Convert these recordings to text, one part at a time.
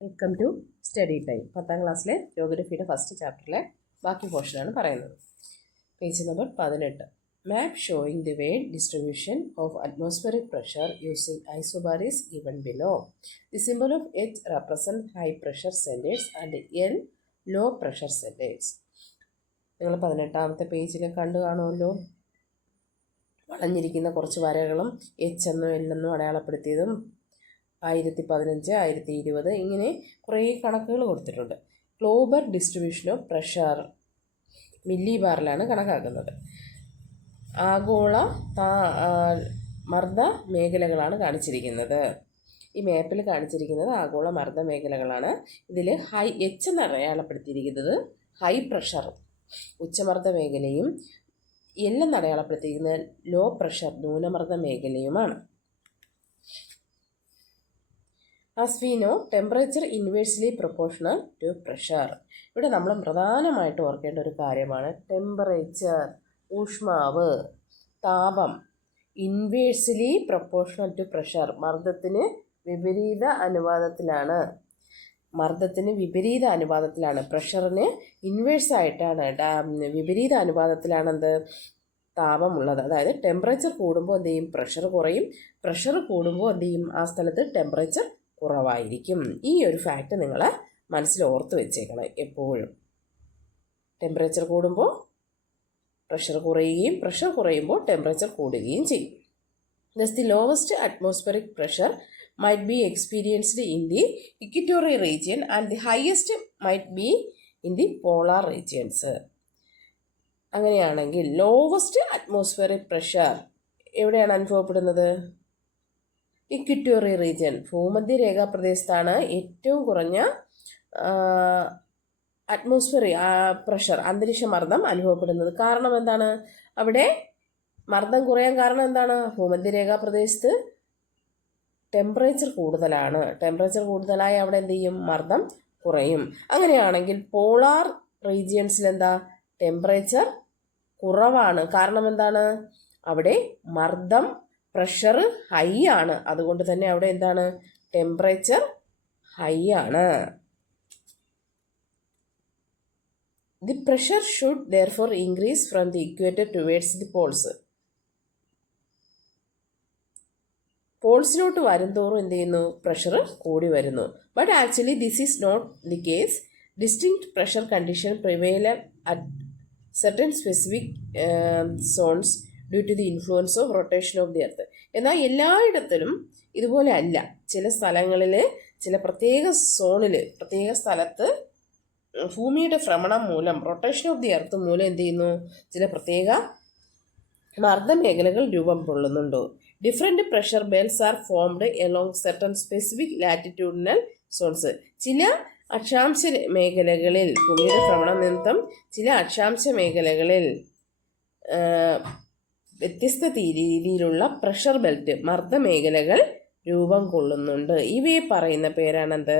Welcome to study time. 10ാം ക്ലാസ്സിലെ ജോഗ്രഫിയുടെ ഫസ്റ്റ് ചാപ്റ്ററിലെ ബാക്കി പോർഷനാണ് പറയുന്നത്. Page number 18. Map showing the world distribution of atmospheric pressure using isobar is given below. The symbol of H represent high pressure centres and L low pressure centres. നിങ്ങൾ 18ാമത്തെ പേജിൽ കണ്ടു കാണുമല്ലോ. വളഞ്ഞിരിക്കുന്ന കുറച്ച് വരകളും എച്ച് എന്നും എൽ എന്നും അടയാളപ്പെടുത്തിയതും 1015, 1020 ഇങ്ങനെ കുറേ കണക്കുകൾ കൊടുത്തിട്ടുണ്ട്. Global distribution of pressure milli ബാറിലാണ് കണക്കാക്കുന്നത്. ആഗോള മർദ്ദ മേഖലകളാണ് കാണിച്ചിരിക്കുന്നത്. ഈ മാപ്പിൽ കാണിച്ചിരിക്കുന്നത് ആഗോള മർദ്ദ മേഖലകളാണ്. ഇതിൽ എച്ച് എന്ന് അടയാളപ്പെടുത്തിയിരിക്കുന്നത് ഹൈ പ്രഷർ ഉച്ചമർദ്ദ മേഖലയും എൽ എന്ന് അടയാളപ്പെടുത്തിയിരിക്കുന്നത് ലോ പ്രഷർ ന്യൂനമർദ്ദ മേഖലയുമാണ്. As we know, temperature inversely proportional to pressure. ഇവിടെ നമ്മൾ പ്രധാനമായിട്ട് ഓർക്കേണ്ട ഒരു കാര്യമാണ് ടെമ്പറേച്ചർ, ഊഷ്മാവ്, താപം ഇൻവേഴ്സ്ലി പ്രൊപ്പോർഷണൽ ടു പ്രഷർ. മർദ്ദത്തിന് വിപരീത അനുപാതത്തിലാണ്. പ്രഷറിന് ഇൻവേഴ്സായിട്ടാണ്, വിപരീത അനുപാതത്തിലാണ് എന്ത് താപമുള്ളത്. അതായത് ടെമ്പറേച്ചർ കൂടുമ്പോൾ എന്ത് ചെയ്യും, പ്രഷർ കുറയും. പ്രഷർ കൂടുമ്പോൾ എന്ത് ചെയ്യും, ആ സ്ഥലത്ത് ടെമ്പറേച്ചർ കുറവായിരിക്കും. ഈ ഒരു ഫാക്റ്റ് നിങ്ങൾ മനസ്സിൽ ഓർത്ത് വെച്ചേക്കണം എപ്പോഴും. ടെമ്പറേച്ചർ കൂടുമ്പോൾ പ്രഷർ കുറയുകയും പ്രഷർ കുറയുമ്പോൾ ടെമ്പറേച്ചർ കൂടുകയും ചെയ്യും. Thus the lowest atmospheric pressure might be experienced in the equatorial region and the highest might be in the polar regions. അങ്ങനെയാണെങ്കിൽ ലോവസ്റ്റ് അറ്റ്മോസ്ഫിയറിക് പ്രഷർ എവിടെയാണ് അനുഭവപ്പെടുന്നത്? ഇക്വിറ്റോറിയൽ റീജിയൻ, ഭൂമധ്യരേഖാ പ്രദേശത്താണ് ഏറ്റവും കുറഞ്ഞ പ്രഷർ അന്തരീക്ഷമർദ്ദം അനുഭവപ്പെടുന്നത്. കാരണം എന്താണ്? അവിടെ മർദ്ദം കുറയാൻ കാരണം എന്താണ്? ഭൂമധ്യരേഖാ പ്രദേശത്ത് ടെമ്പറേച്ചർ കൂടുതലാണ്. ടെമ്പറേച്ചർ കൂടുതലായി അവിടെ എന്ത് ചെയ്യും, മർദ്ദം കുറയും. അങ്ങനെയാണെങ്കിൽ പോളാർ റീജിയൻസിൽ എന്താ, ടെമ്പറേച്ചർ കുറവാണ്. കാരണം എന്താണ്? അവിടെ മർദ്ദം പ്രഷർ ഹൈ ആണ്. അതുകൊണ്ട് തന്നെ അവിടെ എന്താണ്, ടെമ്പറേച്ചർ ഹൈ ആണ്. The pressure should therefore increase from the equator towards the poles. പോൾസിലോട്ട് വരുംതോറും എന്ത് ചെയ്യുന്നു, പ്രഷർ കൂടി വരുന്നു. But actually this is not the case. Distinct pressure condition prevail at certain specific zones due to the influence of rotation of the earth. എന്നാൽ എല്ലായിടത്തിലും ഇതുപോലെ അല്ല. ചില സ്ഥലങ്ങളിൽ, ചില പ്രത്യേക സോണിൽ, പ്രത്യേക സ്ഥലത്ത് ഭൂമിയുടെ ഭ്രമണം മൂലം, റൊട്ടേഷൻ ഓഫ് ദി എർത്ത് മൂലം എന്ത് ചെയ്യുന്നു, ചില പ്രത്യേക മർദ്ദമേഖലകൾ രൂപം കൊള്ളുന്നുണ്ട്. Different pressure belts are formed along certain specific latitudinal zones. ചില അക്ഷാംശ മേഖലകളിൽ, ഭൂമിയുടെ ഭ്രമണം നിമിത്തം ചില അക്ഷാംശ മേഖലകളിൽ വ്യത്യസ്ത രീതിയിലുള്ള പ്രഷർ ബെൽറ്റ്, മർദ്ദമേഖലകൾ രൂപം കൊള്ളുന്നുണ്ട്. ഇവയെ പറയുന്ന പേരാണെന്ത്?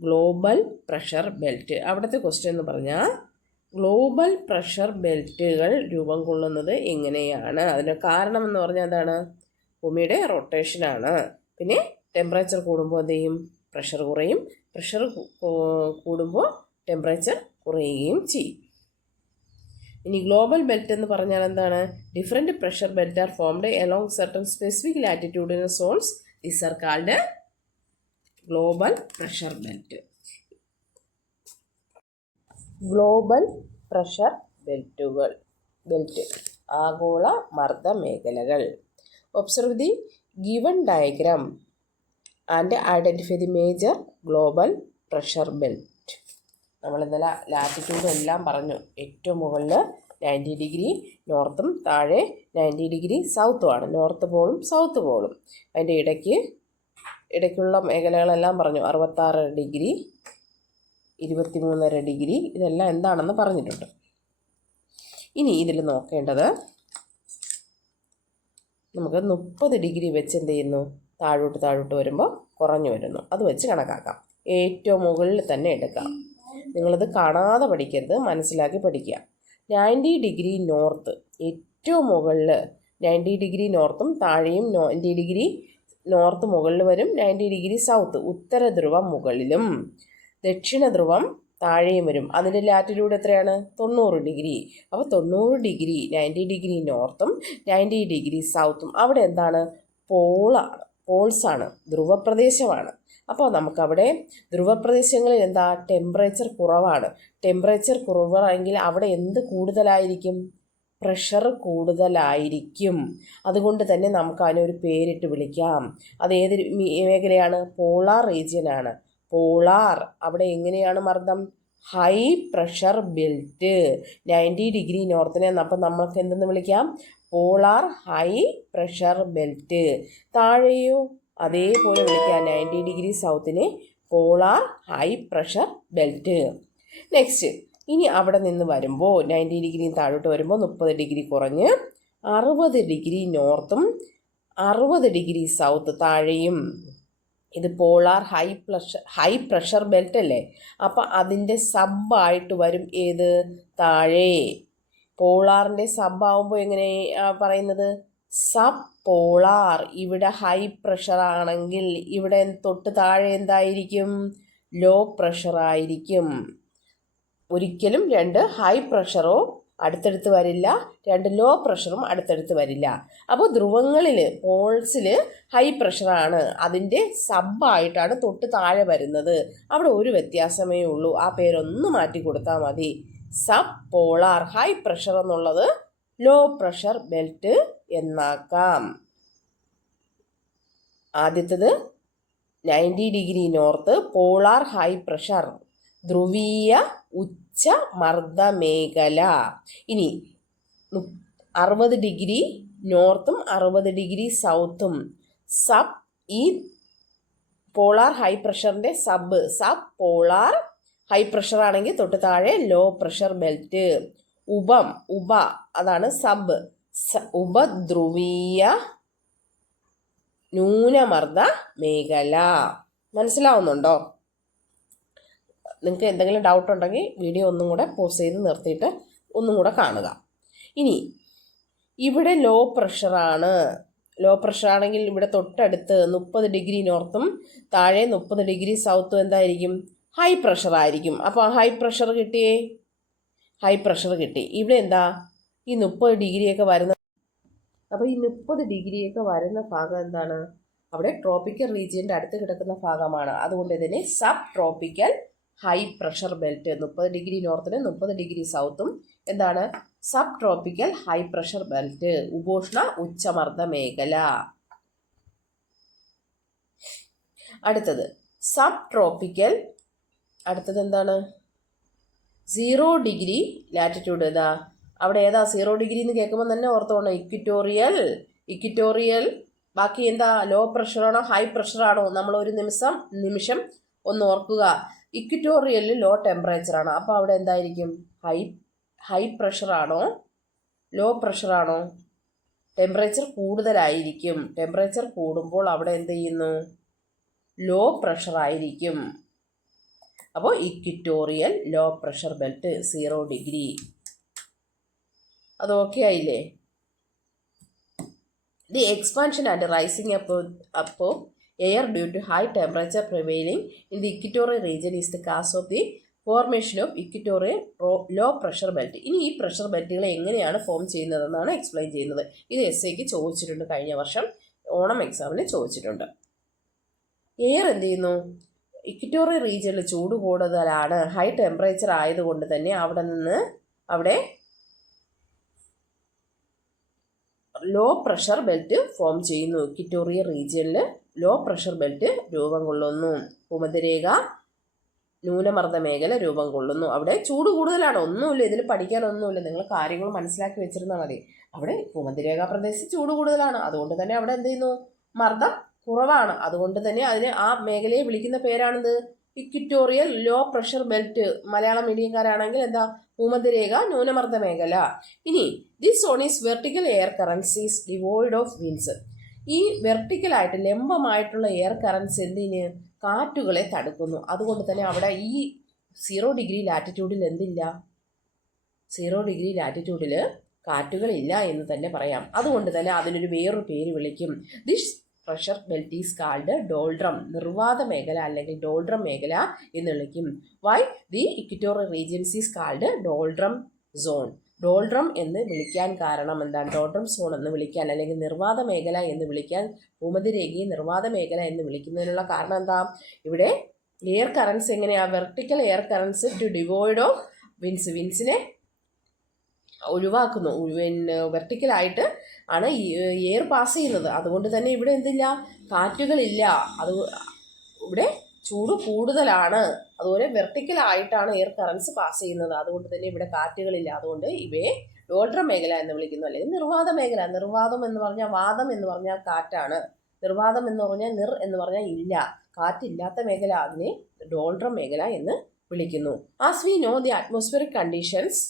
Global pressure belt. അവിടുത്തെ ക്വസ്റ്റ്യൻ എന്ന് പറഞ്ഞാൽ ഗ്ലോബൽ പ്രഷർ ബെൽറ്റുകൾ രൂപം കൊള്ളുന്നത് എങ്ങനെയാണ്? അതിന് കാരണം എന്ന് പറഞ്ഞാൽ എന്താണ്? ഭൂമിയുടെ റൊട്ടേഷനാണ്. പിന്നെ ടെമ്പറേച്ചർ കൂടുമ്പോൾ എന്ത് ചെയ്യും, പ്രഷർ കുറയും. പ്രഷർ കൂടുമ്പോൾ ടെമ്പറേച്ചർ കുറയുകയും ചെയ്യും. ഇനി ഗ്ലോബൽ ബെൽറ്റ് എന്ന് പറഞ്ഞാൽ എന്താണ്? Different pressure belt are formed along certain specific latitudinal zones. These are called global pressure belt. Global pressure belt ആഗോള മർദ്ദ മേഖലകൾ. Observe the given diagram and identify the major global pressure belt. നമ്മൾ ഇന്നലെ latitude എല്ലാം പറഞ്ഞു. ഏറ്റവും മുകളിൽ 90 degree നോർത്തും താഴെ 90 ഡിഗ്രി സൗത്തുമാണ്. നോർത്ത് പോളും സൗത്ത് പോളും. അതിൻ്റെ ഇടയ്ക്കുള്ള മേഖലകളെല്ലാം പറഞ്ഞു. 66 ഡിഗ്രി, 23.5 ഡിഗ്രി, ഇതെല്ലാം എന്താണെന്ന് പറഞ്ഞിട്ടുണ്ട്. ഇനി ഇതിൽ നോക്കേണ്ടത്, നമുക്ക് 30 ഡിഗ്രി വെച്ച് എന്ത് ചെയ്യുന്നു, താഴോട്ട് വരുമ്പോൾ കുറഞ്ഞു വരുന്നു. അത് വെച്ച് കണക്കാക്കാം. ഏറ്റവും മുകളിൽ തന്നെ എടുക്കാം. നിങ്ങളത് കാണാതെ പഠിക്കരുത്, മനസ്സിലാക്കി പഠിക്കുക. 90 ഡിഗ്രി നോർത്ത്, ഏറ്റവും മുകളിൽ 90 ഡിഗ്രി നോർത്തും താഴെയും 90 ഡിഗ്രി നോർത്ത് മുകളിൽ വരും, 90 ഡിഗ്രി സൗത്ത്. ഉത്തര ധ്രുവം മുകളിലും ദക്ഷിണ ധ്രുവം താഴെയും വരും. അതിൻ്റെ ലാറ്റിറ്റ്യൂഡ് എത്രയാണ്? 90 ഡിഗ്രി. അപ്പോൾ 90 ഡിഗ്രി 90 ഡിഗ്രി നോർത്തും 90 ഡിഗ്രി സൗത്തും. അവിടെ എന്താണ്? പോൾസാണ്, ധ്രുവപ്രദേശമാണ്. അപ്പോൾ നമുക്കവിടെ ധ്രുവപ്രദേശങ്ങളിൽ എന്താ? ടെമ്പറേച്ചർ കുറവാണ്. ടെമ്പറേച്ചർ കുറവാണെങ്കിൽ അവിടെ എന്ത് കൂടുതലായിരിക്കും? പ്രഷർ കൂടുതലായിരിക്കും. അതുകൊണ്ട് തന്നെ നമുക്ക് അതിനൊരു പേരിട്ട് വിളിക്കാം. അത് ഏത് മേഖലയാണ്? പോളാർ റീജിയനാണ്. പോളാർ. അവിടെ എങ്ങനെയാണ് മർദ്ദം? High pressure belt. 90 ഡിഗ്രി നോർത്തിനെ അപ്പം നമ്മൾക്ക് എന്തെന്ന് വിളിക്കാം? Polar high pressure belt. താഴെയോ അതേപോലെ വിളിക്കാം, 90 ഡിഗ്രി സൗത്തിനെ polar high pressure belt. Next, ഇനി അവിടെ നിന്ന് വരുമ്പോൾ 90 ഡിഗ്രി താഴോട്ട് വരുമ്പോൾ 30 ഡിഗ്രി കുറഞ്ഞ് 60 ഡിഗ്രി നോർത്തും 60 ഡിഗ്രി സൗത്ത് താഴെയും. ഇത് പോളാർ ഹൈ പ്രഷർ ബെൽറ്റ് അല്ലേ? അപ്പം അതിൻ്റെ സബ്ബായിട്ട് വരും ഏത്? താഴെ. പോളാറിൻ്റെ സബ്ബാവുമ്പോൾ എങ്ങനെ പറയുന്നത്? Sub polar. ഇവിടെ ഹൈ പ്രഷർ ആണെങ്കിൽ ഇവിടെ തൊട്ട് താഴെ എന്തായിരിക്കും? ലോ പ്രഷർ ആയിരിക്കും. ഒരിക്കലും രണ്ട് ഹൈ പ്രഷറോ അടുത്തടുത്ത് വരില്ല, രണ്ട് ലോ പ്രഷറും അടുത്തടുത്ത് വരില്ല. അപ്പോൾ ധ്രുവങ്ങളിൽ പോൾസിൽ ഹൈ പ്രഷറാണ്, അതിൻ്റെ സബ്ബായിട്ടാണ് തൊട്ട് താഴെ വരുന്നത്. അവിടെ ഒരു വ്യത്യാസമേ ഉള്ളൂ, ആ പേരൊന്ന് മാറ്റി കൊടുത്താൽ മതി. Sub polar. ഹൈ പ്രഷർ എന്നുള്ളത് ലോ പ്രഷർ ബെൽറ്റ് എന്നാക്കാം. ആദ്യത്തേത് 90 degree north polar high pressure, ധ്രുവീയ ഉച്ച മർദ്ദമേഖല. ഇനി 60 ഡിഗ്രി നോർത്തും 60 ഡിഗ്രി സൗത്തും സബ്. ഈ പോളാർ ഹൈ പ്രഷറിൻ്റെ സബ് പോളാർ ഹൈ പ്രഷർ ആണെങ്കിൽ തൊട്ട് താഴെ ലോ പ്രഷർ ബെൽറ്റ്. ഉപ അതാണ് സബ്. ഉപധ്രുവീയ ന്യൂനമർദ്ദ മേഖല. മനസ്സിലാവുന്നുണ്ടോ? നിങ്ങൾക്ക് എന്തെങ്കിലും ഡൗട്ട് ഉണ്ടെങ്കിൽ വീഡിയോ ഒന്നും കൂടെ പോസ് ചെയ്ത് നിർത്തിയിട്ട് ഒന്നും കൂടെ കാണുക. ഇനി ഇവിടെ ലോ പ്രഷറാണ്. ലോ പ്രഷർ ആണെങ്കിൽ ഇവിടെ തൊട്ടടുത്ത് 30 ഡിഗ്രി നോർത്തും താഴെ 30 ഡിഗ്രി സൗത്തും എന്തായിരിക്കും? ഹൈ പ്രഷർ ആയിരിക്കും. അപ്പോൾ ഹൈ പ്രഷർ കിട്ടിയേ? ഹൈ പ്രഷർ കിട്ടി. ഇവിടെ എന്താ? ഈ 30 ഡിഗ്രിയൊക്കെ വരുന്ന, അപ്പോൾ ഈ 30 ഡിഗ്രിയൊക്കെ വരുന്ന ഭാഗം എന്താണ്? അവിടെ ട്രോപ്പിക്കൽ റീജിയൻ്റെ അടുത്ത് കിടക്കുന്ന ഭാഗമാണ്. അതുകൊണ്ട് ഇതിനെ sub tropical high pressure belt. 30 degree നോർത്തിന് 30 ഡിഗ്രി സൗത്തും എന്താണ്? Sub tropical high pressure belt, ഉപോഷ്ണ ഉച്ചമർദ്ദ മേഖല. അടുത്തത് സബ് ട്രോപ്പിക്കൽ. അടുത്തത് എന്താണ്? 0 ഡിഗ്രി ലാറ്റിറ്റ്യൂഡ്. ഏതാ? അവിടെ ഏതാ? 0 ഡിഗ്രി എന്ന് കേൾക്കുമ്പോൾ തന്നെ ഓർത്തോണം, ഇക്വിറ്റോറിയൽ. ബാക്കി എന്താ? ലോ പ്രഷറാണോ ഹൈ പ്രഷറാണോ? നമ്മൾ ഒരു നിമിഷം ഒന്ന് ഓർക്കുക. ഇക്വിറ്റോറിയലിൽ ലോ ടെമ്പറേച്ചറാണ്. അപ്പോൾ അവിടെ എന്തായിരിക്കും? ഹൈ പ്രഷറാണോ ലോ പ്രഷറാണോ? ടെമ്പറേച്ചർ കൂടുതലായിരിക്കും. ടെമ്പറേച്ചർ കൂടുമ്പോൾ അവിടെ എന്ത് ചെയ്യുന്നു? ലോ പ്രഷർ ആയിരിക്കും. അപ്പോൾ equatorial low pressure belt 0 degree. അത് ഓക്കെ ആയില്ലേ? The expansion and rising up air due to high temperature prevailing in the equatorial region is the cause of the formation of equatorial low pressure belt. ഇനി ഈ pressure ബെൽറ്റുകൾ എങ്ങനെയാണ് form ചെയ്യുന്നതെന്നാണ് explain ചെയ്യുന്നത്. ഇത് എസ്ഐക്ക് ചോദിച്ചിട്ടുണ്ട്, കഴിഞ്ഞ വർഷം ഓണം എക്സാമിന് ചോദിച്ചിട്ടുണ്ട്. എയർ എന്ത് ചെയ്യുന്നു? ഇക്വിറ്റോറിയൽ റീജിയനിൽ ചൂട് കൂടുതലാണ്, ഹൈ ടെമ്പറേച്ചർ ആയതുകൊണ്ട് തന്നെ അവിടെ ലോ പ്രഷർ ബെൽറ്റ് ഫോം ചെയ്യുന്നു. ഇക്വിറ്റോറിയൽ റീജിയനിൽ ലോ പ്രഷർ ബെൽറ്റ് രൂപം കൊള്ളുന്നു. ഭൂമധ്യരേഖ ന്യൂനമർദ്ദ മേഖല രൂപം കൊള്ളുന്നു. അവിടെ ചൂട് കൂടുതലാണ്. ഒന്നുമില്ല, ഇതിൽ പഠിക്കാനൊന്നുമില്ല, നിങ്ങൾ കാര്യങ്ങൾ മനസ്സിലാക്കി വെച്ചിരുന്നാൽ മതി. അവിടെ ഭൂമധ്യരേഖാ പ്രദേശത്ത് ചൂട് കൂടുതലാണ്, അതുകൊണ്ട് തന്നെ അവിടെ എന്ത് ചെയ്യുന്നു? മർദ്ദം കുറവാണ്. അതുകൊണ്ട് തന്നെ ആ മേഖലയെ വിളിക്കുന്ന പേരാണിത് equatorial low pressure belt. Malayalam മീഡിയംകാരാണെങ്കിൽ എന്താ? ഭൂമധ്യരേഖ ന്യൂനമർദ്ദ മേഖല. ഇനി this zone is vertical air currents is devoid of winds. ഈ വെർട്ടിക്കലായിട്ട് ലംബമായിട്ടുള്ള എയർ കറൻസ് എന്തിന്? കാറ്റുകളെ തടുക്കുന്നു. അതുകൊണ്ട് തന്നെ അവിടെ ഈ 0 ഡിഗ്രി ലാറ്റിറ്റ്യൂഡിൽ എന്തില്ല? 0 ഡിഗ്രി ലാറ്റിറ്റ്യൂഡിൽ കാറ്റുകളില്ല എന്ന് തന്നെ പറയാം. അതുകൊണ്ട് തന്നെ അതിനൊരു വേറൊരു പേര് വിളിക്കും. This pressure belt is called doldrum. നിർവാത മേഖല അല്ലെങ്കിൽ ഡോൾഡ്രം മേഖല എന്ന് വിളിക്കും. Why the equatorial regions is called doldrum zone. Doldrum എന്ന് വിളിക്കാൻ കാരണം എന്താണ്? ഡോൾഡ്രം സോൺ എന്ന് വിളിക്കാൻ അല്ലെങ്കിൽ നിർവാത മേഖല എന്ന് വിളിക്കാൻ, ഭൂമധ്യരേഖയെ നിർവാത മേഖല എന്ന് വിളിക്കുന്നതിനുള്ള കാരണം എന്താ? ഇവിടെ എയർ കറൻസ് എങ്ങനെയാ? Vertical air currents to devoid of winds. വിൻസിനെ ഒഴിവാക്കുന്നു. വെർട്ടിക്കലായിട്ട് ആണ് എയർ പാസ് ചെയ്യുന്നത്. അതുകൊണ്ട് തന്നെ ഇവിടെ എന്തില്ല? കാറ്റുകളില്ല. അത് ഇവിടെ ചൂട് കൂടുതലാണ്. അതുപോലെ വെർട്ടിക്കലായിട്ടാണ് എയർ കറൻസ് പാസ് ചെയ്യുന്നത്. അതുകൊണ്ട് തന്നെ ഇവിടെ കാറ്റുകളില്ല. അതുകൊണ്ട് ഇവയെ ഡോൾഡ്രം മേഖല എന്ന് വിളിക്കുന്നു, അല്ലെങ്കിൽ നിർവാത മേഖല. നിർവാതം എന്ന് പറഞ്ഞാൽ, വാദം എന്ന് പറഞ്ഞാൽ കാറ്റാണ്. നിർവാതം എന്ന് പറഞ്ഞാൽ എന്ന് പറഞ്ഞാൽ ഇല്ല, കാറ്റില്ലാത്ത മേഖല. അതിനെ ഡോൾഡ്രം മേഖല എന്ന് വിളിക്കുന്നു. As we know the atmospheric conditions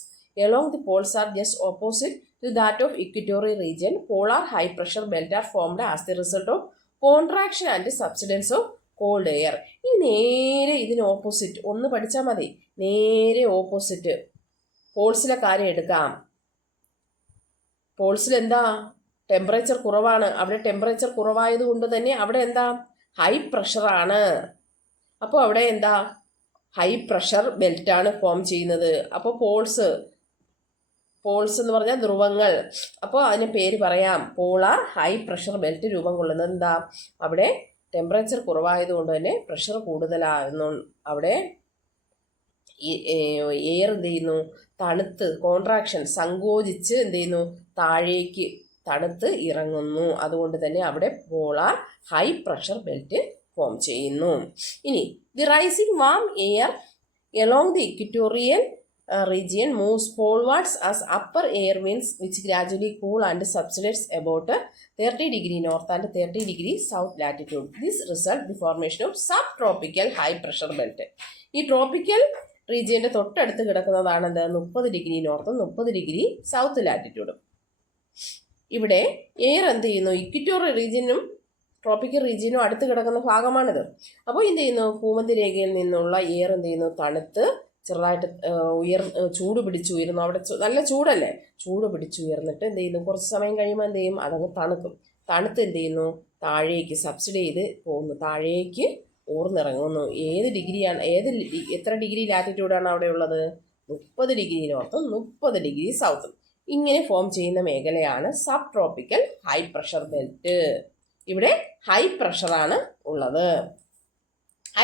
along the poles are just opposite to that of equatorial region. Polar high pressure belt are formed as the result of contraction and subsidence of cold air. ഈ നേരെ ഇതിന് opposite ഒന്ന് പഠിച്ചാൽ മതി. നേരെ opposite പോൾസിലെ കാര്യം എടുക്കാം. പോൾസിൽ എന്താ? ടെമ്പറേച്ചർ കുറവാണ്. അവിടെ ടെമ്പറേച്ചർ കുറവായത് കൊണ്ട് തന്നെ അവിടെ എന്താ? ഹൈ പ്രഷറാണ്. അപ്പോൾ അവിടെ എന്താ? ഹൈ പ്രഷർ ബെൽറ്റാണ് ഫോം ചെയ്യുന്നത്. അപ്പോൾ പോൾസ് എന്ന് പറഞ്ഞാൽ ധ്രുവങ്ങൾ. അപ്പോൾ അതിന് പേര് പറയാം, പോളാർ ഹൈ പ്രഷർ ബെൽറ്റ് രൂപം കൊള്ളുന്നത്. എന്താ? അവിടെ ടെമ്പറേച്ചർ കുറവായതുകൊണ്ട് തന്നെ പ്രഷർ കൂടുതലായിരുന്നു. അവിടെ എയർ എന്ത് ചെയ്യുന്നു? തണുത്ത്, കോൺട്രാക്ഷൻ, സങ്കോചിച്ച് എന്ത് ചെയ്യുന്നു? താഴേക്ക് തണുത്ത് ഇറങ്ങുന്നു. അതുകൊണ്ട് തന്നെ അവിടെ polar high pressure belt form ചെയ്യുന്നു. ഇനി the rising warm air along the equatorial region moves polewards as upper air winds which gradually cool and subsides about 30 degree north and 30 degree south latitude. This result the formation of subtropical high pressure belt. ഈ tropical റീജിയൻ്റെ തൊട്ടടുത്ത് കിടക്കുന്നതാണ് എന്ത്? 30 degree നോർത്തും 30 degree south ലാറ്റിറ്റ്യൂഡും. ഇവിടെ air എന്ത് ചെയ്യുന്നു? Equatorial റീജിയനും tropical റീജിയനും അടുത്ത് കിടക്കുന്ന ഭാഗമാണിത്. അപ്പോൾ എന്ത് ചെയ്യുന്നു? ഭൂമധ്യരേഖയിൽ നിന്നുള്ള എയർ എന്ത് ചെയ്യുന്നു? തണുത്ത് ചെറുതായിട്ട് ചൂട് പിടിച്ചുയരുന്നു. അവിടെ നല്ല ചൂടല്ലേ? ചൂട് പിടിച്ചുയർന്നിട്ട് എന്ത് ചെയ്യുന്നു? കുറച്ച് സമയം കഴിയുമ്പോൾ എന്ത് ചെയ്യും? അതങ്ങ് തണുക്കും. തണുത്ത് എന്ത് ചെയ്യുന്നു? താഴേക്ക് സബ്സിഡി ചെയ്ത് പോകുന്നു, താഴേക്ക് ഊർന്നിറങ്ങുന്നു. ഏത് ഡിഗ്രിയാണ്? എത്ര ഡിഗ്രി ലാറ്റിറ്റ്യൂഡാണ് അവിടെ ഉള്ളത്? 30 ഡിഗ്രി നോർത്തും 30 ഡിഗ്രി സൗത്തും. ഇങ്ങനെ ഫോം ചെയ്യുന്ന മേഖലയാണ് sub tropical high pressure belt. ഇവിടെ ഹൈ പ്രഷറാണ് ഉള്ളത്.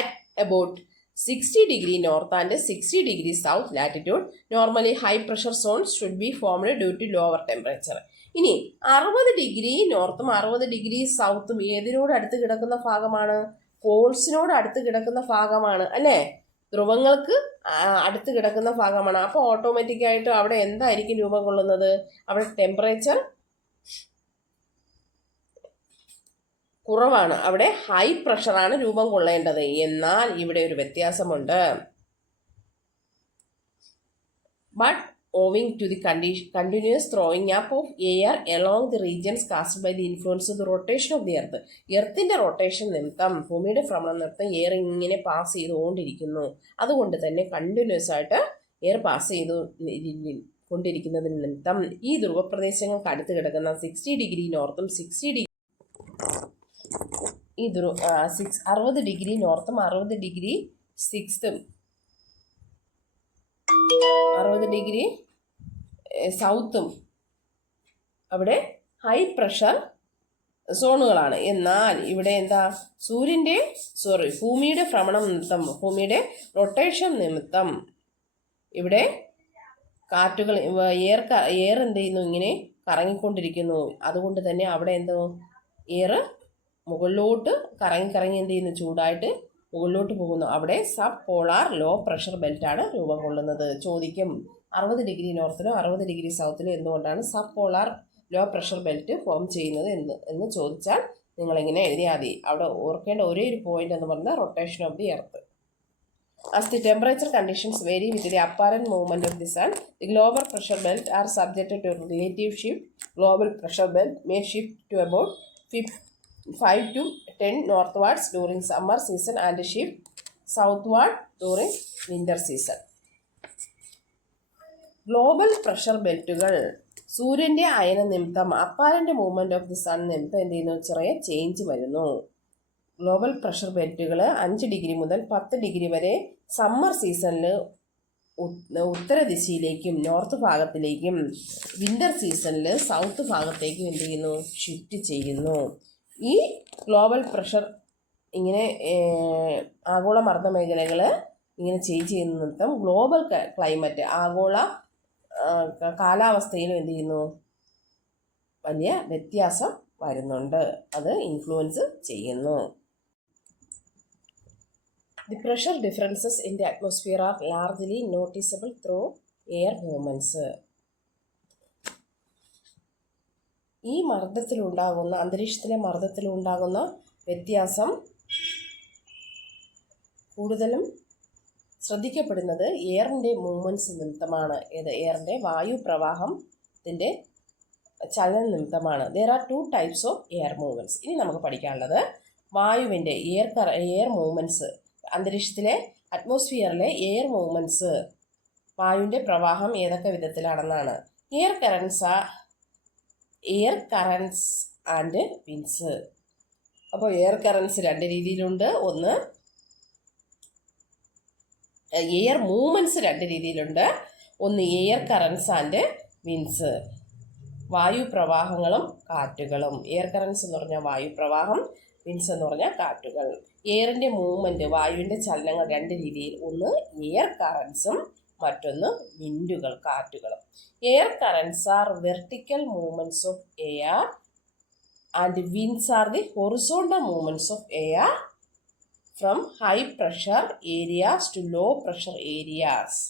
At about 60 degree north and 60 degree south latitude, normally high pressure zones should be formed due to lower temperature. ഇനി 60 ഡിഗ്രി നോർത്തും 60 ഡിഗ്രി സൗത്തും ഏതിനോട് അടുത്ത് കിടക്കുന്ന ഭാഗമാണ്? പോൾസിനോട് അടുത്ത് കിടക്കുന്ന ഭാഗമാണ് അല്ലേ? ധ്രുവങ്ങൾക്ക് അടുത്ത് കിടക്കുന്ന ഭാഗമാണ്. അപ്പോൾ ഓട്ടോമാറ്റിക്കായിട്ട് അവിടെ എന്തായിരിക്കും രൂപം കൊള്ളുന്നത്? അവിടെ ടെമ്പറേച്ചർ കുറവാണ്. അവിടെ ഹൈ പ്രഷറാണ് രൂപം കൊള്ളേണ്ടത്. എന്നാൽ ഇവിടെ ഒരു വ്യത്യാസമുണ്ട്. But owing to the continuous throwing up of air along the regions cast by the influence of the rotation of the earth. എർത്തിൻ്റെ റൊട്ടേഷൻ നിമിത്തം, ഭൂമിയുടെ ഭ്രമണം നിമിത്തം എയർ ഇങ്ങനെ പാസ് ചെയ്തുകൊണ്ടിരിക്കുന്നു. അതുകൊണ്ട് തന്നെ കണ്ടിന്യൂസ് ആയിട്ട് എയർ പാസ് ചെയ്തു കൊണ്ടിരിക്കുന്നതിന് നിമിത്തം ഈ ധ്രുവപ്രദേശങ്ങൾക്ക് അടുത്ത് കിടക്കുന്ന 60 ഡിഗ്രി നോർത്തും 60 ഡിഗ്രി നോർത്തും 60 ഡിഗ്രി 60 ഡിഗ്രി സൗത്തും അവിടെ ഹൈ പ്രഷർ സോണുകളാണ്. എന്നാൽ ഇവിടെ എന്താ? ഭൂമിയുടെ ഭ്രമണം നിമിത്തം, ഭൂമിയുടെ റൊട്ടേഷൻ നിമിത്തം ഇവിടെ കാറ്റുകൾ എയർ എന്ത് ചെയ്യുന്നു? ഇങ്ങനെ കറങ്ങിക്കൊണ്ടിരിക്കുന്നു. അതുകൊണ്ട് തന്നെ അവിടെ എന്തോ എയർ മുകളിലോട്ട് കറങ്ങി എന്ത് ചെയ്യുന്നു? ചൂടായിട്ട് മുകളിലോട്ട് പോകുന്നു. അവിടെ സബ് പോളാർ ലോ പ്രഷർ ബെൽറ്റാണ് രൂപം കൊള്ളുന്നത്. ചോദിക്കും 60 ഡിഗ്രി നോർത്തിലും 60 ഡിഗ്രി സൗത്തിലും എന്തുകൊണ്ടാണ് sub polar low pressure belt form ചെയ്യുന്നത് എന്ന് ചോദിച്ചാൽ നിങ്ങളിങ്ങനെ എഴുതിയാൽ മതി. അവിടെ ഓർക്കേണ്ട ഒരേ ഒരു പോയിന്റ് എന്ന് പറഞ്ഞാൽ rotation of the earth. As the temperature conditions vary with the apparent movement of the sun, the global pressure belt are subjected to relative shift. Global pressure belt may shift to about 5 to 10 northwards during summer season and shift southward during winter season. Global pressure ബെൽറ്റുകൾ സൂര്യൻ്റെ അയന നിമിത്തം apparent movement of the sun നിമിത്തം എന്ത് ചെയ്യുന്നു, ചെറിയ change വരുന്നു. Global pressure ബെൽറ്റുകൾ 5 degree മുതൽ 10 ഡിഗ്രി വരെ സമ്മർ സീസണിൽ ഉത്തരദിശയിലേക്കും നോർത്ത് ഭാഗത്തിലേക്കും, വിൻ്റർ സീസണിൽ സൗത്ത് ഭാഗത്തേക്കും എന്ത് ചെയ്യുന്നു, ഷിഫ്റ്റ് ചെയ്യുന്നു. ഈ ഗ്ലോബൽ പ്രഷർ ഇങ്ങനെ ആഗോള മർദ്ദ മേഖലകൾ ഇങ്ങനെ ചേഞ്ച് ചെയ്യുന്ന നിമിത്തം ഗ്ലോബൽ ക്ലൈമറ്റ്, ആഗോള കാലാവസ്ഥയിലും എന്ത് ചെയ്യുന്നു, വലിയ വ്യത്യാസം വരുന്നുണ്ട്, അത് ഇൻഫ്ലുവൻസ് ചെയ്യുന്നു. The pressure differences in the atmosphere are largely noticeable through air movements. ഈ മർദ്ദത്തിലുണ്ടാകുന്ന, അന്തരീക്ഷത്തിലെ മർദ്ദത്തിലുണ്ടാകുന്ന വ്യത്യാസം കൂടുതലും ശ്രദ്ധിക്കപ്പെടുന്നത് എയറിൻ്റെ മൂവ്മെൻറ്റ്സ് നിമിത്തമാണ്. എയറിൻ്റെ വായുപ്രവാഹത്തിൻ്റെ ചലന നിമിത്തമാണ്. There are 2 types of air movements. ഇനി നമുക്ക് പഠിക്കാനുള്ളത് വായുവിൻ്റെ എയർ മൂവ്മെൻറ്റ്സ്, അന്തരീക്ഷത്തിലെ അറ്റ്മോസ്ഫിയറിലെ എയർ മൂവ്മെൻറ്റ്സ്, വായുവിൻ്റെ പ്രവാഹം ഏതൊക്കെ വിധത്തിലാണെന്നാണ്. Air currents and winds. അപ്പോൾ എയർ കറൻസ് 2 രീതിയിലുണ്ട്. ഒന്ന് എയർ മൂവ്മെൻറ്റ്സ് 2 രീതിയിലുണ്ട്. ഒന്ന് എയർ കറൻസ് ആൻഡ് വിൻസ്, വായുപ്രവാഹങ്ങളും കാറ്റുകളും. എയർ കറൻസ് എന്ന് പറഞ്ഞാൽ വായുപ്രവാഹം, വിൻസ് എന്ന് പറഞ്ഞാൽ കാറ്റുകൾ. എയറിൻ്റെ മൂവ്മെൻറ്റ്, വായുവിൻ്റെ ചലനങ്ങൾ 2 രീതിയിൽ. ഒന്ന് എയർ കറൻസും മറ്റൊന്ന് വിൻഡുകൾ, കാറ്റുകളും. Air currents are vertical movements of air and winds are the horizontal movements of air from high pressure areas to low pressure areas.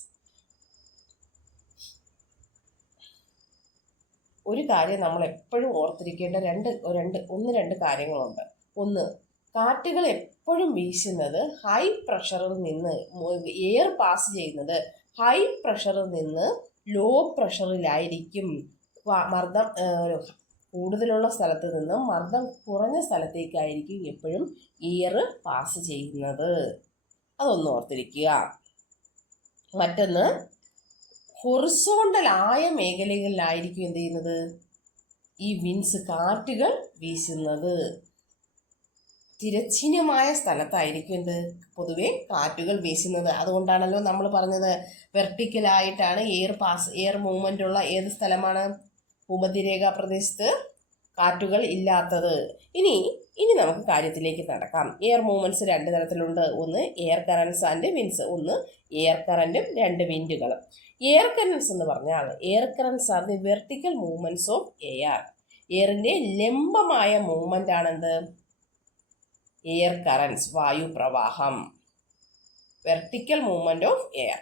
ഒരു കാര്യം നമ്മൾ എപ്പോഴും ഓർത്തിരിക്കേണ്ട രണ്ട് കാര്യങ്ങളുണ്ട്. ഒന്ന്, കാറ്റുകൾ എപ്പോഴും വീശുന്നത് ഹൈ പ്രഷറിൽ നിന്ന്, എയർ പാസ് ചെയ്യുന്നത് ഹൈ പ്രഷറിൽ നിന്ന് ലോ പ്രഷറിലായിരിക്കും. മർദ്ദം കൂടുതലുള്ള സ്ഥലത്ത് നിന്നും മർദ്ദം കുറഞ്ഞ സ്ഥലത്തേക്കായിരിക്കും എപ്പോഴും എയർ പാസ് ചെയ്യുന്നത്. അതൊന്ന് ഓർത്തിരിക്കുക. മറ്റൊന്ന്, ഹൊറിസോണ്ടലായ മേഖലകളിലായിരിക്കും എന്ത് ചെയ്യുന്നത്, ഈ വിൻസ്, കാറ്റുകൾ വീശുന്നത്. തിരശ്ചീനമായ സ്ഥലത്തായിരിക്കും എന്ത്, പൊതുവെ കാറ്റുകൾ വീശുന്നത്. അതുകൊണ്ടാണല്ലോ നമ്മൾ പറഞ്ഞത് വെർട്ടിക്കലായിട്ടാണ് എയർ മൂവ്മെൻ്റ് ഉള്ള ഏത് സ്ഥലമാണ്, ഭൂമധ്യരേഖാ പ്രദേശത്ത് കാറ്റുകൾ ഇല്ലാത്തത്. ഇനി നമുക്ക് കാര്യത്തിലേക്ക് നടക്കാം. എയർ മൂവ്മെൻറ്റ്സ് 2 തരത്തിലുണ്ട്. ഒന്ന് എയർ കറൻസ് ആൻഡ് വിൻസ്, ഒന്ന് എയർ കറൻറ്റും 2 വിൻഡുകളും. എയർ കറൻസ് എന്ന് പറഞ്ഞാൽ air currents are the vertical movements of air. എയറിൻ്റെ ലംബമായ movement ആണെന്ത്, air currents, വായുപ്രവാഹം, vertical movement of air.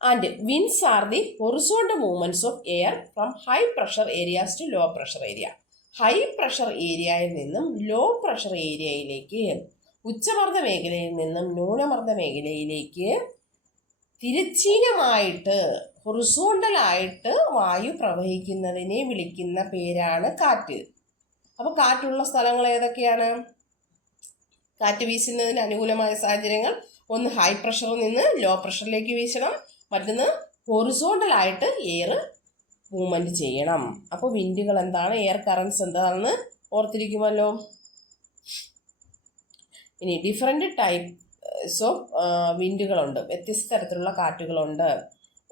And winds are the horizontal movements of air from high pressure areas to low pressure area. High pressure ഏരിയയിൽ നിന്നും low pressure ഏരിയയിലേക്ക്, ഉച്ചമർദ്ദ മേഖലയിൽ നിന്നും ന്യൂനമർദ്ദ മേഖലയിലേക്ക് തിരശ്ചീനമായിട്ട്, ഹൊറിസോണ്ടലായിട്ട് വായു പ്രവഹിക്കുന്നതിനെ വിളിക്കുന്ന പേരാണ് കാറ്റ്. അപ്പോൾ കാറ്റുള്ള സ്ഥലങ്ങൾ ഏതൊക്കെയാണ്? കാറ്റ് വീശുന്നതിന് അനുകൂലമായ സാഹചര്യങ്ങൾ, ഒന്ന് ഹൈ പ്രഷറിൽ നിന്ന് ലോ പ്രഷറിലേക്ക് വീശണം, മറ്റൊന്ന് ഹൊറിസോണ്ടലായിട്ട് എയർ മൂവ്മെൻറ്റ് ചെയ്യണം. അപ്പോൾ വിൻഡുകൾ എന്താണ്, എയർ കറൻസ് എന്താണെന്ന് ഓർത്തിരിക്കുമല്ലോ. ഇനി ഡിഫറെൻറ്റ് ടൈപ്സ് ഓഫ് വിൻഡുകളുണ്ട്, വ്യത്യസ്ത തരത്തിലുള്ള കാറ്റുകളുണ്ട്.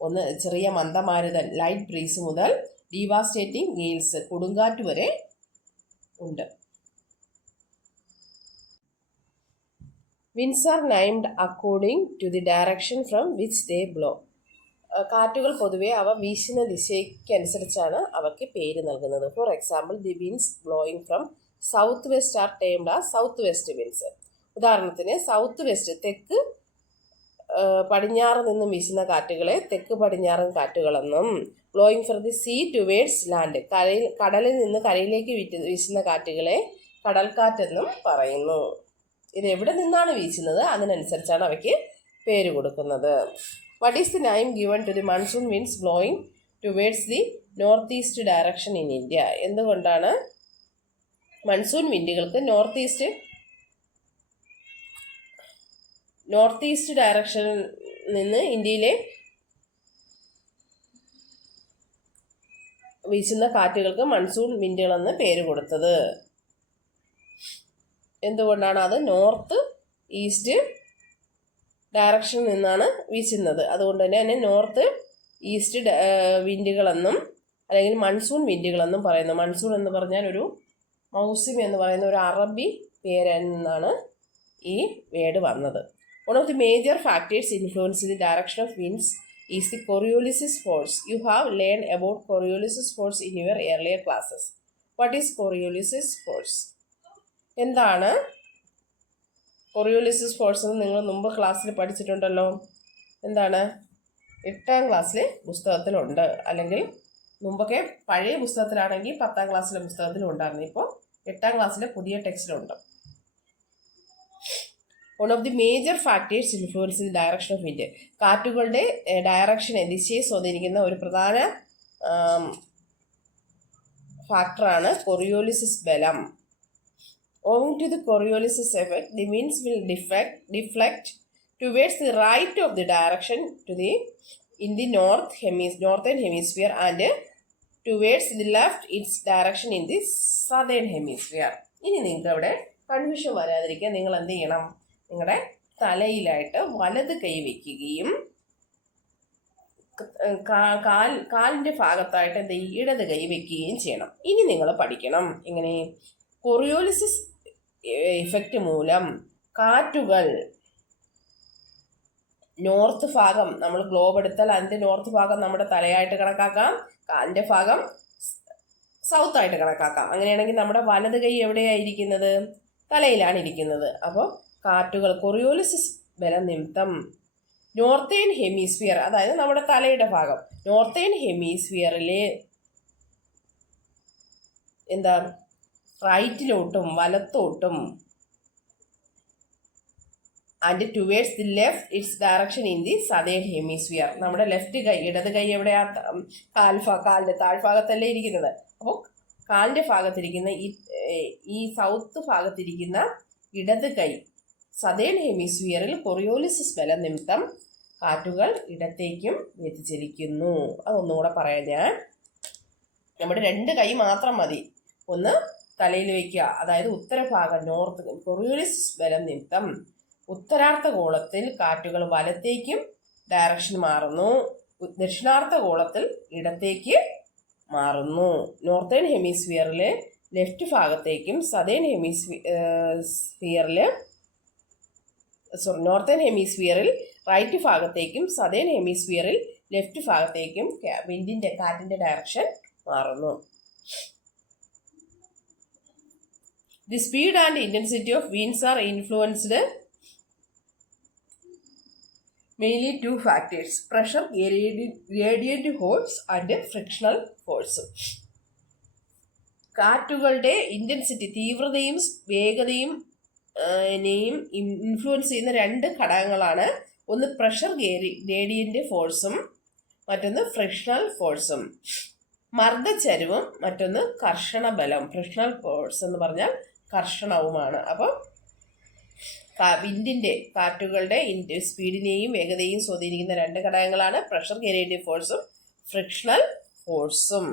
ഒന്ന് ചെറിയ മന്ദമാരുതൻ, ലൈറ്റ് ബ്രീസ് മുതൽ ഡീവാസ്റ്റേറ്റിംഗ് ഗെയിൽസ്, കൊടുങ്കാറ്റ് വരെ ഉണ്ട്. Winds are named according to the direction from which they blow. കാറ്റുകൾ പൊതുവെ അവ വീശുന്ന ദിശയ്ക്കനുസരിച്ചാണ് അവയ്ക്ക് പേര് നൽകുന്നത്. For example, the winds blowing from south west are termed as south west winds. ഉദാഹരണത്തിന് സൗത്ത് വെസ്റ്റ്, തെക്ക് പടിഞ്ഞാറ് നിന്നും വീശുന്ന കാറ്റുകളെ തെക്ക് പടിഞ്ഞാറൻ കാറ്റുകളെന്നും, blowing from the sea towards land, കടലിൽ നിന്ന് കരയിലേക്ക് വീശുന്ന കാറ്റുകളെ കടൽക്കാറ്റെന്നും പറയുന്നു. ഇത് എവിടെ നിന്നാണ് വീശുന്നത് അതിനനുസരിച്ചാണ് അവയ്ക്ക് പേര് കൊടുക്കുന്നത്. What is the name given to the monsoon winds blowing towards the north east direction in India? എന്തുകൊണ്ടാണ് മൺസൂൺ വിൻഡുകൾക്ക് നോർത്ത് ഈസ്റ്റ് ഡയറക്ഷനിൽ നിന്ന് ഇന്ത്യയിലെ വീശുന്ന കാറ്റുകൾക്ക് മൺസൂൺ വിൻഡുകളെന്ന് പേര് കൊടുത്തത്. എന്തുകൊണ്ടാണ്? അത് നോർത്ത് ഈസ്റ്റ് ഡയറക്ഷനിൽ നിന്നാണ് വീശുന്നത്. അതുകൊണ്ട് തന്നെ നോർത്ത് ഈസ്റ്റ് വിൻഡുകളെന്നും അല്ലെങ്കിൽ മൺസൂൺ വിൻഡുകളെന്നും പറയുന്നു. മൺസൂൺ എന്ന് പറഞ്ഞാൽ ഒരു മൗസിം എന്ന് പറയുന്ന ഒരു അറബി പേരിൽ നിന്നാണ് ഈ വേർഡ് വന്നത്. One of the major factors influence the direction of winds is the Coriolis force. You have learn about Coriolis force in your earlier classes. What is Coriolis force? എന്താണ് കോറിയോലിസിസ് ഫോഴ്സ് എന്ന് നിങ്ങൾ മുമ്പ് ക്ലാസ്സിൽ പഠിച്ചിട്ടുണ്ടല്ലോ. എന്താണ്? 8ാം ക്ലാസ്സിലെ പുസ്തകത്തിലുണ്ട്. അല്ലെങ്കിൽ മുമ്പൊക്കെ പഴയ പുസ്തകത്തിലാണെങ്കിൽ 10ാം ക്ലാസ്സിലെ പുസ്തകത്തിലും ഉണ്ടായിരുന്നു. ഇപ്പോൾ 8ാം ക്ലാസ്സിലെ പുതിയ ടെക്സ്റ്റിലുണ്ട്. One of the major factors influence in direction of wind. കാറ്റുകളുടെ ഡയറക്ഷനെ, ദിശയെ സ്വാധീനിക്കുന്ന ഒരു പ്രധാന ഫാക്ടറാണ് കോറിയോലിസിസ് ബലം. Owing to the Coriolis effect, the winds will deflect towards the right of the direction in the northern hemisphere and towards the left its direction in the southern hemisphere. ഇനി നിങ്ങൾക്ക് അവിടെ കൺഫ്യൂഷൻ വരാതിരിക്കാൻ നിങ്ങൾ എന്ത് ചെയ്യണം? നിങ്ങളുടെ തലയിലായിട്ട് വലത് കൈ വയ്ക്കുകയും കാലിൻ്റെ ഭാഗത്തായിട്ട് ഇടത് കൈ വയ്ക്കുകയും ചെയ്യണം. ഇനി നിങ്ങൾ പഠിക്കണം എങ്ങനെ കോറിയോലിസിസ് ഇഫക്റ്റ് മൂലം കാറ്റുകൾ നോർത്ത് ഭാഗം, നമ്മൾ ഗ്ലോബ് എടുത്താൽ അതിൻ്റെ നോർത്ത് ഭാഗം നമ്മുടെ തലയായിട്ട് കണക്കാക്കാം, കാലിൻ്റെ ഭാഗം സൗത്ത് ആയിട്ട് കണക്കാക്കാം. അങ്ങനെയാണെങ്കിൽ നമ്മുടെ വലത് കൈ എവിടെയായിരിക്കുന്നത്? തലയിലാണ് ഇരിക്കുന്നത്. അപ്പോൾ കാറ്റുകൾ കോറിയോലിസിസ് ബലം നിമിത്തം നോർത്തേൺ ഹെമിസ്ഫിയർ, അതായത് നമ്മുടെ തലയുടെ ഭാഗം, നോർത്തേൺ ഹെമിസ്ഫിയറിലെ എന്താ റൈറ്റിലോട്ടും വലത്തോട്ടും and towards the left it's direction in the southern hemisphere. നമ്മുടെ ലെഫ്റ്റ് കൈ, ഇടത് കൈ എവിടെയാ? കാലിൻ്റെ താഴ്ഭാഗത്തല്ലേ ഇരിക്കുന്നത്. അപ്പോൾ കാലിൻ്റെ ഭാഗത്തിരിക്കുന്ന ഈ സൗത്ത് ഭാഗത്തിരിക്കുന്ന ഇടത് കൈ സദേൺ ഹെമിസ്ഫിയറിൽ കൊറിയോലിസിസ് ബലം നിമിത്തം കാറ്റുകൾ ഇടത്തേക്കും വ്യതിചലിക്കുന്നു. അതൊന്നുകൂടെ പറയാം ഞാൻ. നമ്മുടെ 2 കൈ മാത്രം മതി. ഒന്ന് തലയിൽ വയ്ക്കുക, അതായത് ഉത്തരഭാഗം നോർത്ത്. കൊറിയോലിസിസ് ബലം നിമിത്തം ഉത്തരാർദ്ധഗോളത്തിൽ കാറ്റുകൾ വലത്തേക്കും ഡയറക്ഷൻ മാറുന്നു, ദക്ഷിണാർദ്ധഗോളത്തിൽ ഇടത്തേക്ക് മാറുന്നു. നോർത്തേൺ ഹെമിസ്ഫിയറിലെ ലെഫ്റ്റ് ഭാഗത്തേക്കും നോർത്തേൺ ഹെമിസ്ഫിയറിൽ റൈറ്റ് ഭാഗത്തേക്കും സദേൺ ഹെമിസ്ഫിയറിൽ ലെഫ്റ്റ് ഭാഗത്തേക്കും കാറ്റിൻ്റെ ഡയറക്ഷൻ മാറുന്നു. The speed and intensity of winds are influenced mainly 2 factors: pressure gradient force and frictional force. കാറ്റുകളുടെ ഇൻറ്റൻസിറ്റി, തീവ്രതയും വേഗതയും ഇൻഫ്ലുവൻസ് ചെയ്യുന്ന 2 ഘടകങ്ങളാണ്. ഒന്ന് പ്രഷർ ഗ്രേഡിയന്റ് ഫോഴ്സും മറ്റൊന്ന് ഫ്രിക്ഷണൽ ഫോഴ്സും. മർദ്ദച്ചരിവും മറ്റൊന്ന് കർഷണ ബലം. ഫ്രിക്ഷണൽ ഫോഴ്സ് എന്ന് പറഞ്ഞാൽ കർഷണവുമാണ്. അപ്പോൾ കാറ്റുകളുടെ സ്പീഡിനെയും വേഗതയെയും സ്വാധീനിക്കുന്ന 2 ഘടകങ്ങളാണ് പ്രഷർ ഗ്രേഡിയന്റ് ഫോഴ്സും ഫ്രിക്ഷണൽ ഫോഴ്സും.